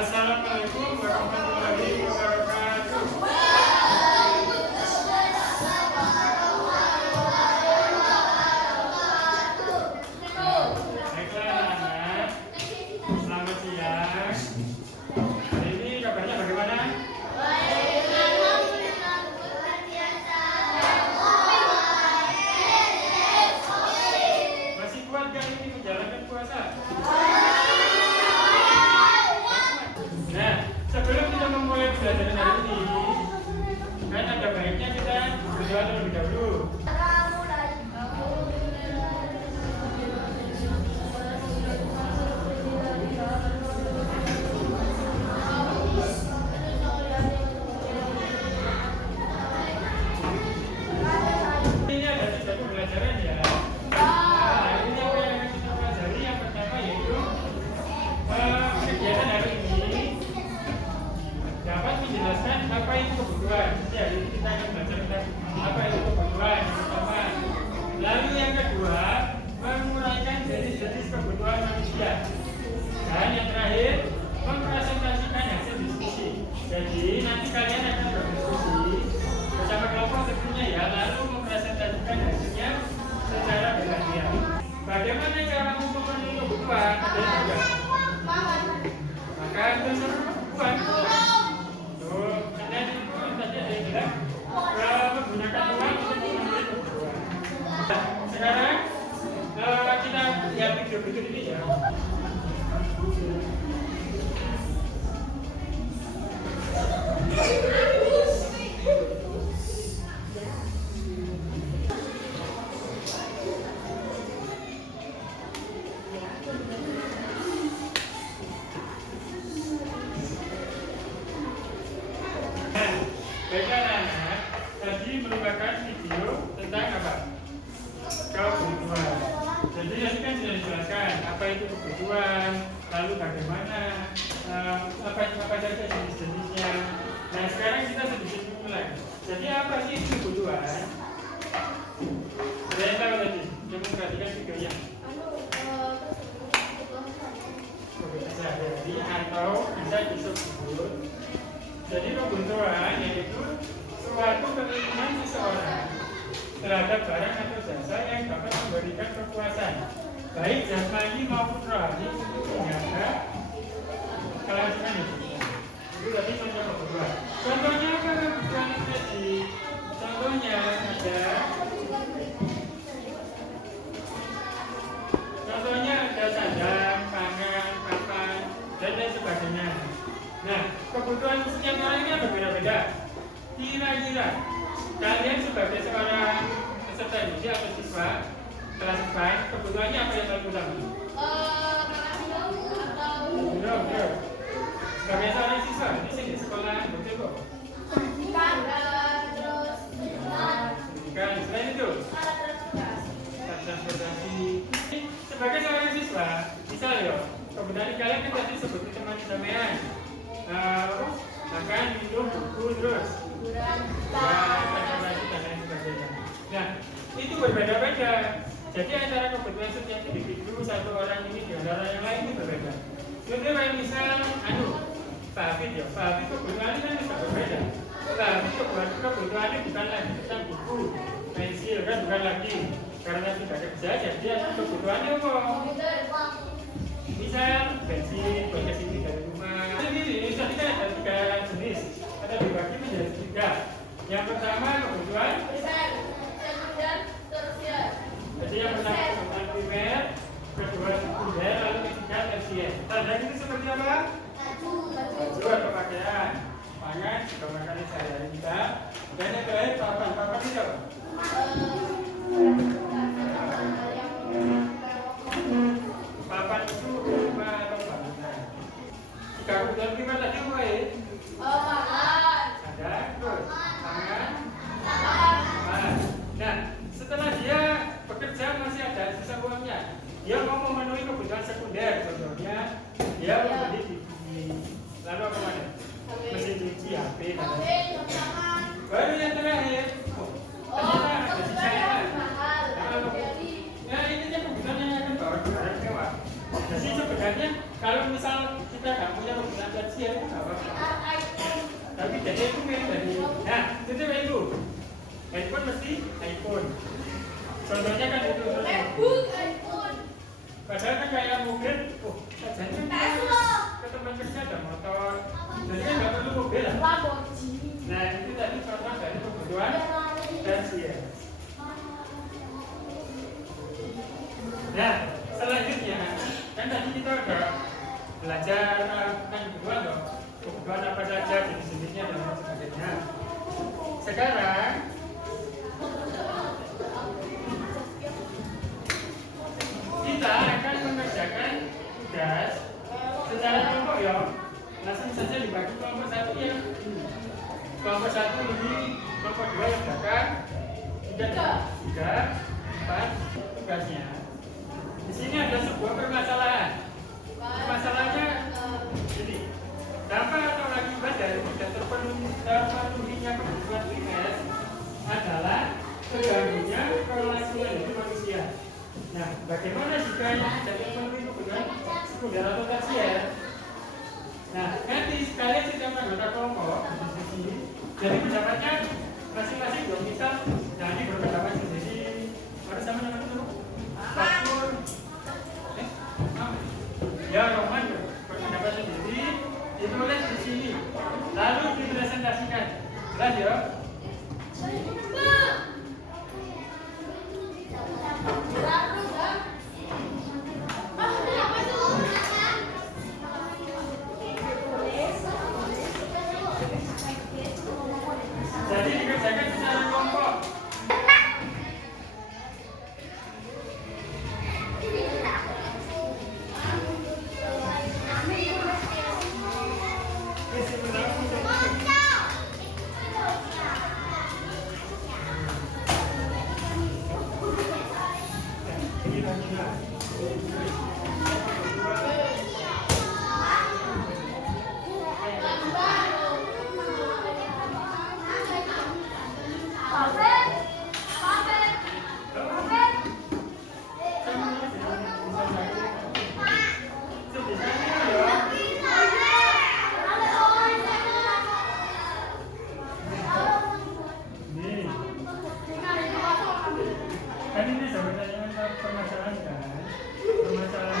Assalamualaikum warahmatullahi wabarakatuh. Baiklah anak-anak, selamat siang. Hari ini kabarnya bagaimana? Masih kuat gak ini menjalankan puasa? Nah, sebelum kita memulai pelajaran hari ini, kan ada baiknya kita berdoa terlebih dahulu. Ini ada 3 pembelajaran ya. Nah, ini apa yang akan kita pelajari? Yang pertama yaitu kegiatan hari ini dapat menjelaskan apa itu kebutuhan. Jadi hari ini kita akan belajar tentang apa itu kebutuhan yang pertama. Lalu yang kedua, menguraikan jenis-jenis kebutuhan manusia. Dan yang terakhir, mempresentasikan hasil diskusi. Jadi nanti kalian akan berdiskusi bersama kelompok tentunya ya, lalu mempresentasikan hasilnya secara bergantian. Bagaimana cara untuk memenuhi kebutuhan? Ada yang enggak? Maka itu kebutuhan. Tuh, kalian itu tadi ada yang bilang menggunakan uang untuk memenuhi kebutuhan. Sekarang kita lihat video berikut ini ya. Baiklah anak-anak, tadi merupakan video tentang apa? Kebutuhan. Jadi tadi kan sudah dijelaskan apa itu kebutuhan, lalu bagaimana, apa saja jenis-jenisnya. Nah sekarang kita sedikit mulai. Jadi apa sih itu kebutuhan? Ada yang tahu tadi? Coba perhatikan videonya. Kebutuhan sehari-hari atau bisa disebut. Jadi kebutuhan yaitu suatu keinginan seseorang terhadap barang atau jasa yang dapat memberikan kepuasan, baik jasmani maupun rohani untuk menjaga kelangsungan hidupnya. Itu tadi contoh kebutuhan. Contohnya apa kebutuhan itu tadi? Contohnya ada sandang, pangan, papan, dan lain sebagainya. Nah, kebutuhan setiap orang ini berbeda-beda. Kira-kira kalian sebagai seorang peserta didik atau siswa kelas 4, kebutuhannya apa yang paling utama? Belum. Sebagai seorang siswa, ini sih di sekolah betul kok. Pendidikan, selain itu transportasi. Sebagai seorang siswa, misal ya, kebutuhan kalian kan tadi sebut teman-teman. Makan, minum, buku, terus konsentrasi dan lain sebagainya. Nah, itu berbeda-beda. Jadi antara kebutuhan setiap individu satu orang ini dengan orang yang lain itu berbeda. Contohnya kayak misal, Pak Hafid ya, Pak Hafid kebutuhannya kan bisa berbeda. Pak Hafid kebutuhannya bukan lagi tentang buku, pensil kan bukan lagi karena tidak kerja, jadi kebutuhannya apa? Misal bensin buat kesini dari rumah. Ini tadi kan ada 3 jenis, ada dibagi menjadi 3. Yang pertama kebutuhan jadi yang pertama kebutuhan primer, kedua sekunder, lalu ketiga tersier. Tanda itu seperti apa? Baju atau pakaian, pangan, juga makanan sehari-hari kita, dan yang terakhir papan itu apa? Papan itu rumah atau bangunan. Jika kebutuhan primer tadi apa ya? Ada, terus pangan. Nah, setelah dia bekerja masih ada sisa uangnya, dia mau memenuhi kebutuhan sekunder, contohnya dia membeli TV, lalu apa lagi? Mesin cuci, HP, dan baru yang terakhir, ternyata ada sisanya. Nah, ini kebutuhan yang akan bawa barang mewah. Jadi sebenarnya kalau misal kita nggak punya penggunaan kajian itu nggak apa-apa. Tapi jadi itu yang dari, nah itu ibu, iPhone mesti iPhone. Contohnya kan itu. Padahal kan kayak mobil, oh jangan ke tempat kerja ada motor, jadi kan nggak perlu mobil lah. Nah itu tadi contoh dari kebutuhan kajian. Nah selanjutnya kan tadi kita udah belajar kan kebutuhan dong, kebutuhan apa saja jenis-jenisnya dan lain sebagainya. Sekarang kita akan mengerjakan tugas secara kelompok ya. Langsung saja dibagi kelompok satu ya. Kelompok satu ini, kelompok dua yang belakang, tiga, empat tugasnya. Di sini ada sebuah permasalahan. Permasalahannya jadi dampak atau akibat dari tidak terpenuhinya kebutuhan primer adalah terganggunya kelangsungan hidup manusia. Nah, bagaimana jika tidak terpenuhi kebutuhan sekunder atau tersier? Nah, nanti sekalian kita anggota kelompok di sini, jadi pendapatnya masing-masing dong kita. Nah, ini berpendapat sendiri. Ada sama nama itu? Pasur. Ya, Roman berpendapat sendiri. Ditulis di sini, lalu dipresentasikan. Jelas ya? Jadi dikerjakan secara kelompok. Kan ini sebenarnya permasalahan kan, permasalahan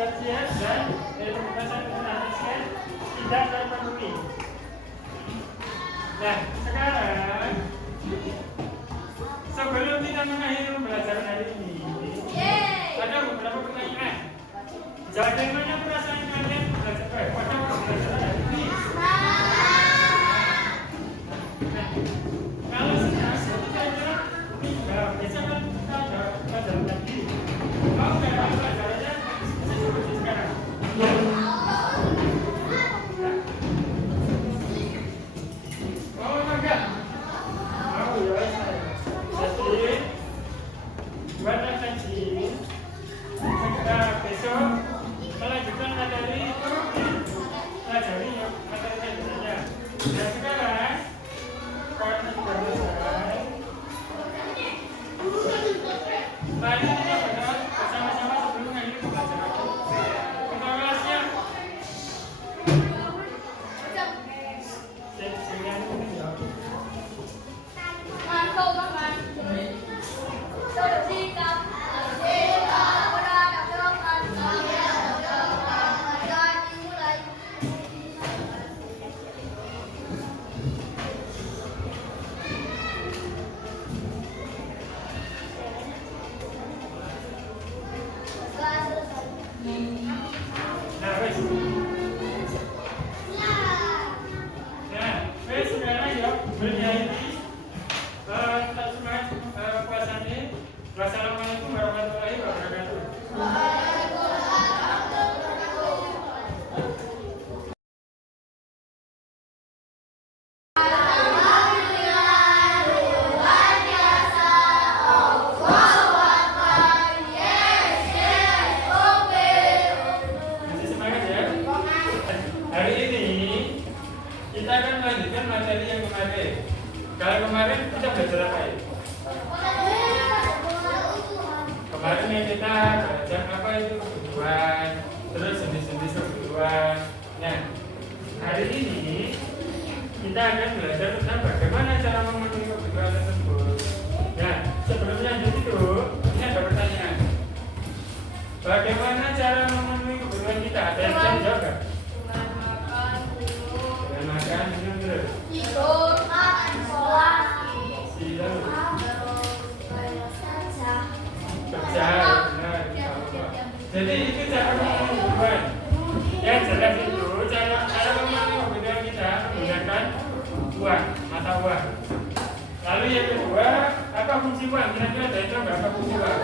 tersier dan pembebasan tersier tidak terpenuhi. Nah, sekarang sebelum kita mengakhiri pembelajaran hari ini, ada beberapa pertanyaan. Bagaimana perasaan kalian pada pembelajaran hari ini? Kalau sudah kira-kira besok kan kita ada pelajaran lagi. Mau nggak pelajarannya seperti sekarang? Mau nggak? Mau ya. Jadi buat atensi. Kita besok melanjutkan materi itu pelajari materi selanjutnya. Dan sekarang karena sudah selesai, mari kita berdoa bersama-sama sebelum mengakhiri pembelajaran. Kita kelasnya. Wassalamualaikum warahmatullahi wabarakatuh. Masih semangat ya? Hari ini kita akan melanjutkan materi yang kemarin. Kalau kemarin kita belajar apa ya? Kemarin yang kita belajar apa itu kebutuhan, terus jenis-jenis kebutuhan. Nah, hari ini kita akan belajar tentang bagaimana cara memenuhi kebutuhan tersebut. Nah, sebelum lanjut itu, ini ada pertanyaan. Bagaimana cara memenuhi kebutuhan kita? Ada yang bisa dijawab nggak? Dengan makan, minum terus. Tidur, makan, sholat, Tidur. Kerja, benar. Jadi itu cara memenuhi kebutuhan. Yang jelas itu cara memenuhi kebutuhan kita menggunakan uang, mata uang. Lalu yang kedua, apa fungsi uang? Kira-kira ada yang tahu nggak apa fungsi uang?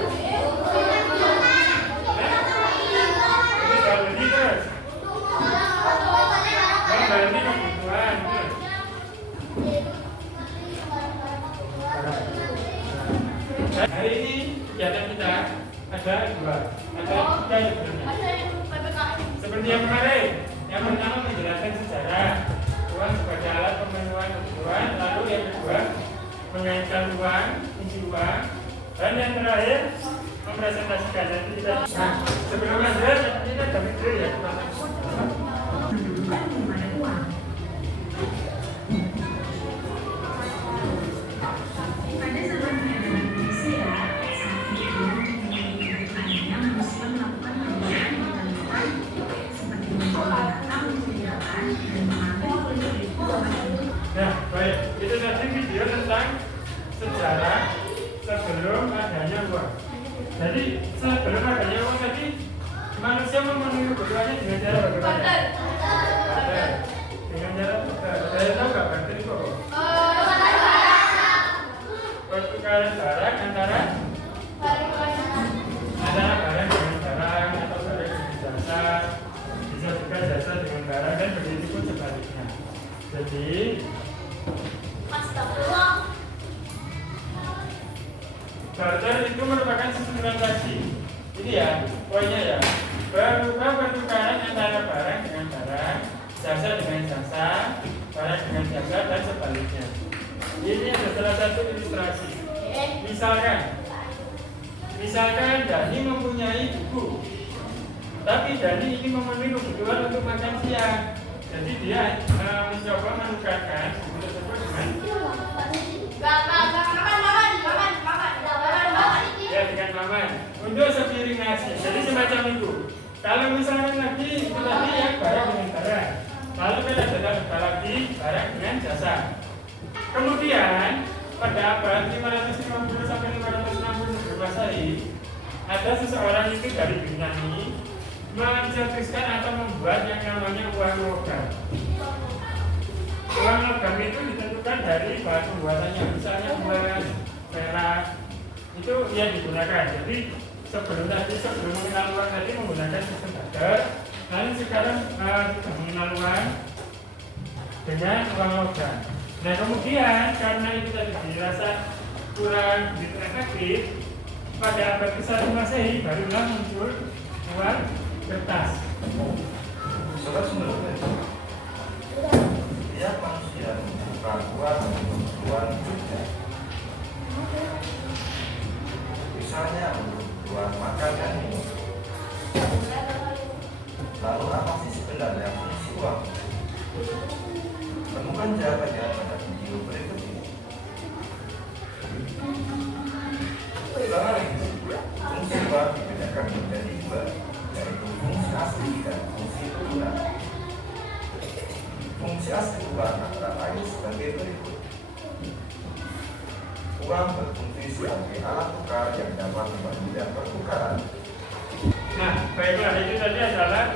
Bisa beli terus. Membeli kebutuhan. Hari ini kegiatan kita ada dua, ada tiga sebenarnya. Seperti yang kemarin, yang pertama menjelaskan sejarah uang sebagai alat pemenuhan kebutuhan, lalu yang kedua mengaitkan uang, fungsi uang, dan yang terakhir mempresentasikan. Nanti kita sebelum lanjut kita ada video ya. Nah, baik, itu tadi video tentang sejarah sebelum adanya uang. Jadi sebelum adanya uang tadi manusia memenuhi kebutuhannya dengan cara bagaimana? Dengan cara saya tahu nggak barter itu apa? Pertukaran barang antara barang dengan barang atau barang dengan jasa, bisa juga jasa dengan barang dan begitu pun sebaliknya. Jadi barter itu merupakan sistem transaksi. Ini ya, poinnya ya. Berupa pertukaran antara barang dengan barang, jasa dengan jasa, barang dengan jasa dan sebaliknya. Ini ada salah satu ilustrasi. Misalkan Dani mempunyai buku, tapi Dani ingin memenuhi kebutuhan untuk makan siang. Jadi dia mencoba menukarkan buku tersebut dengan dengan maman untuk sepiring nasi. Jadi semacam itu. Kalau misalnya lagi itu tadi ya barang dengan barang. Lalu kita ada lagi barang dengan jasa. Kemudian pada abad 550 sampai 560 sebelum Masehi, ada seseorang itu dari Yunani mencetuskan atau membuat yang namanya uang logam. Uang logam itu ditentukan dari bahan pembuatannya, misalnya emas, perak, itu yang digunakan. Jadi sebelum mengenal uang tadi menggunakan sistem barter, lalu sekarang kita mengenal uang dengan uang logam. Nah kemudian karena itu tadi dirasa kurang begitu efektif, pada abad ke-1 Masehi barulah muncul uang kertas. Setiap manusia membutuhkan uang untuk keperluan hidupnya. Misalnya untuk keperluan makan dan minum. Lalu apa sih sebenarnya fungsi uang? Temukan jawabannya pada video berikut ini. Pertama, fungsi uang dibedakan menjadi dua, yaitu fungsi asli dan fungsi penggunaan. Fungsi asli uang antara lain sebagai berikut. Uang berfungsi sebagai alat tukar yang dapat mempermudah pertukaran. Nah, baiklah itu tadi adalah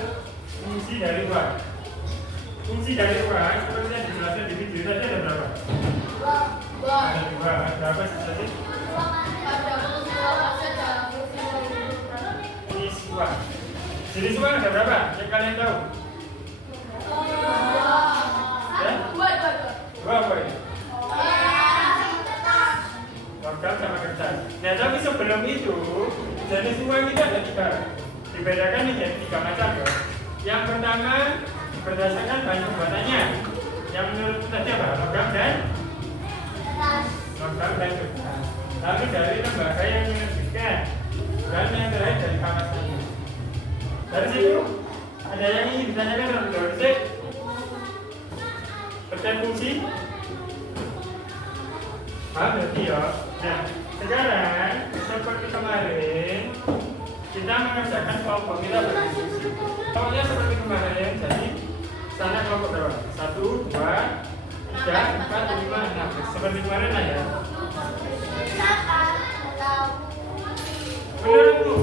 fungsi dari uang. Fungsi dari uang seperti yang dijelaskan di video tadi ada berapa? Ada dua. Ada apa sih tadi? Fungsi uang. Jenis uang ada berapa? Yang kalian tahu? Ya? Dua apa ini? Logam sama kertas. Nah tapi sebelum itu jenis uang itu ada tiga. Dibedakan menjadi tiga macam ya. Yang pertama berdasarkan bahan pembuatannya. Yang menurut tadi apa? Logam dan kertas. Lalu dari lembaga yang menerbitkan dan yang terakhir dari kawasannya. Dari situ ada yang ingin ditanyakan terlebih dahulu sih? Terkait fungsi? Berarti ya. Nah, sekarang seperti kemarin kita mengerjakan kelompok kita berdiskusi. Kelompoknya seperti kemarin, jadi sana kelompok berapa? 1, 2, 3, 4, 5, 6. Seperti kemarin lah ya. Benar Bu?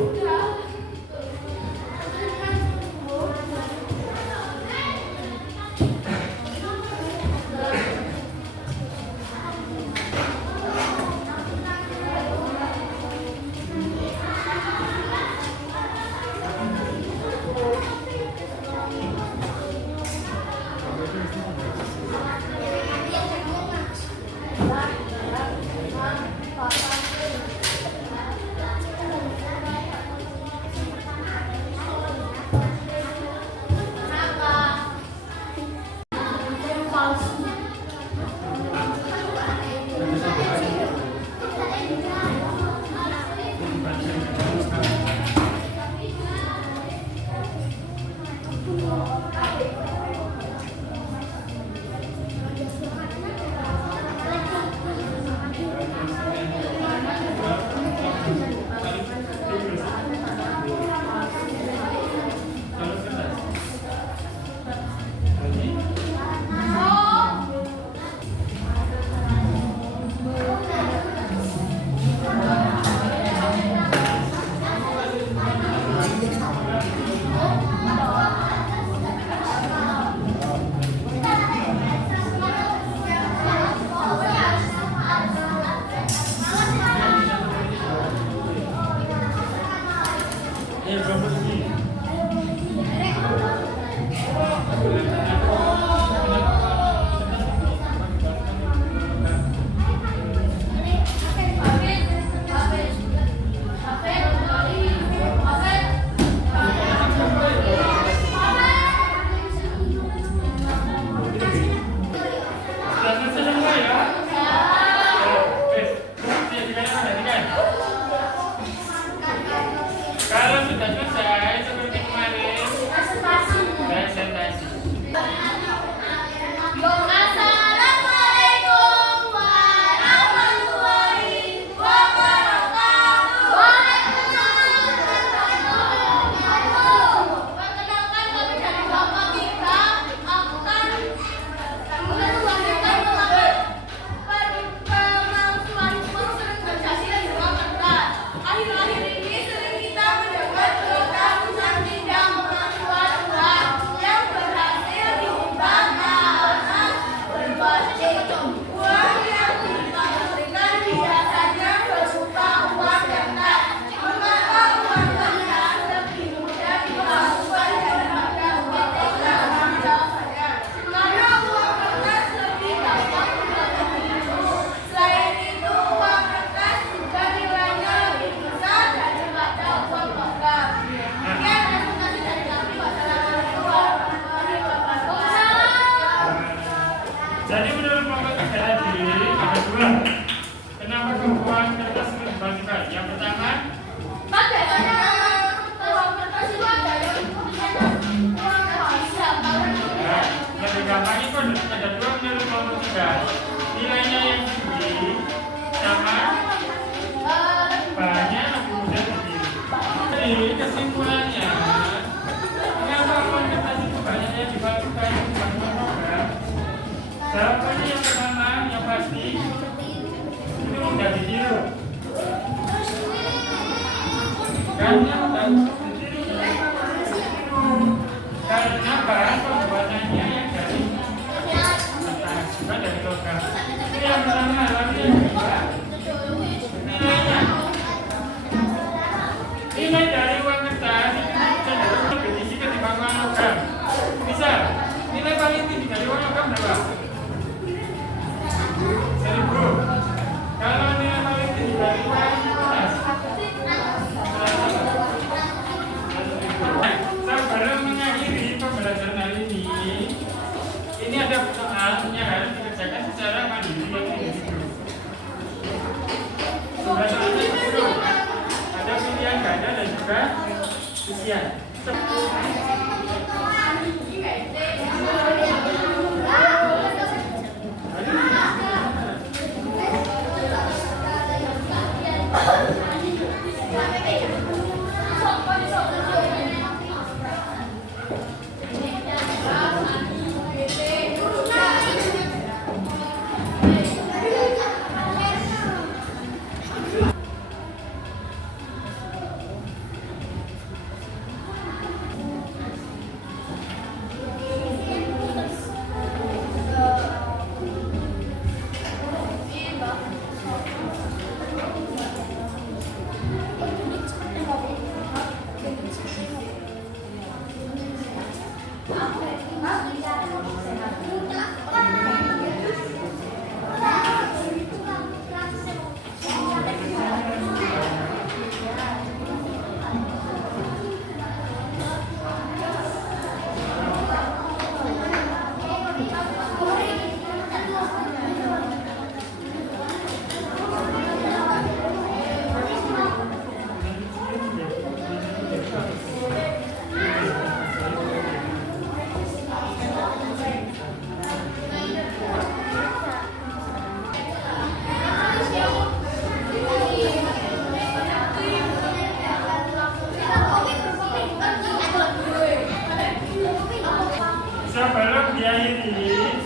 Sebelum diakhiri,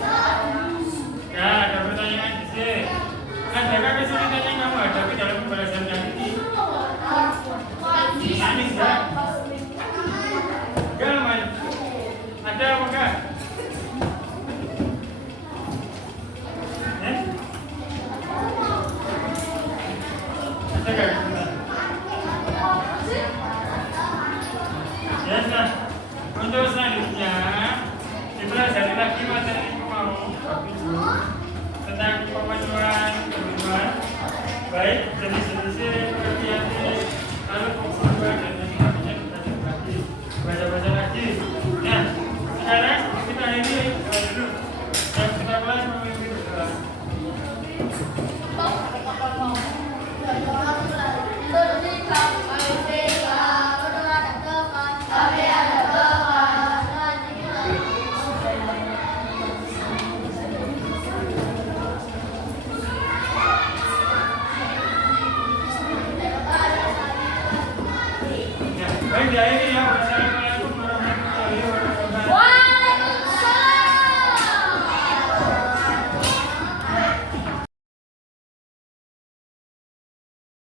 ya ada pertanyaan di sini. Adakah kesulitan yang kamu hadapi dalam pembelajaran kali ini? Manis enggak? Enggak, Man. Ada apa enggak? Ada enggak? Ya, nah. Untuk selanjutnya, dipelajari lagi materi yang mau tentang pemenuhan kebutuhan baik jenis-jenis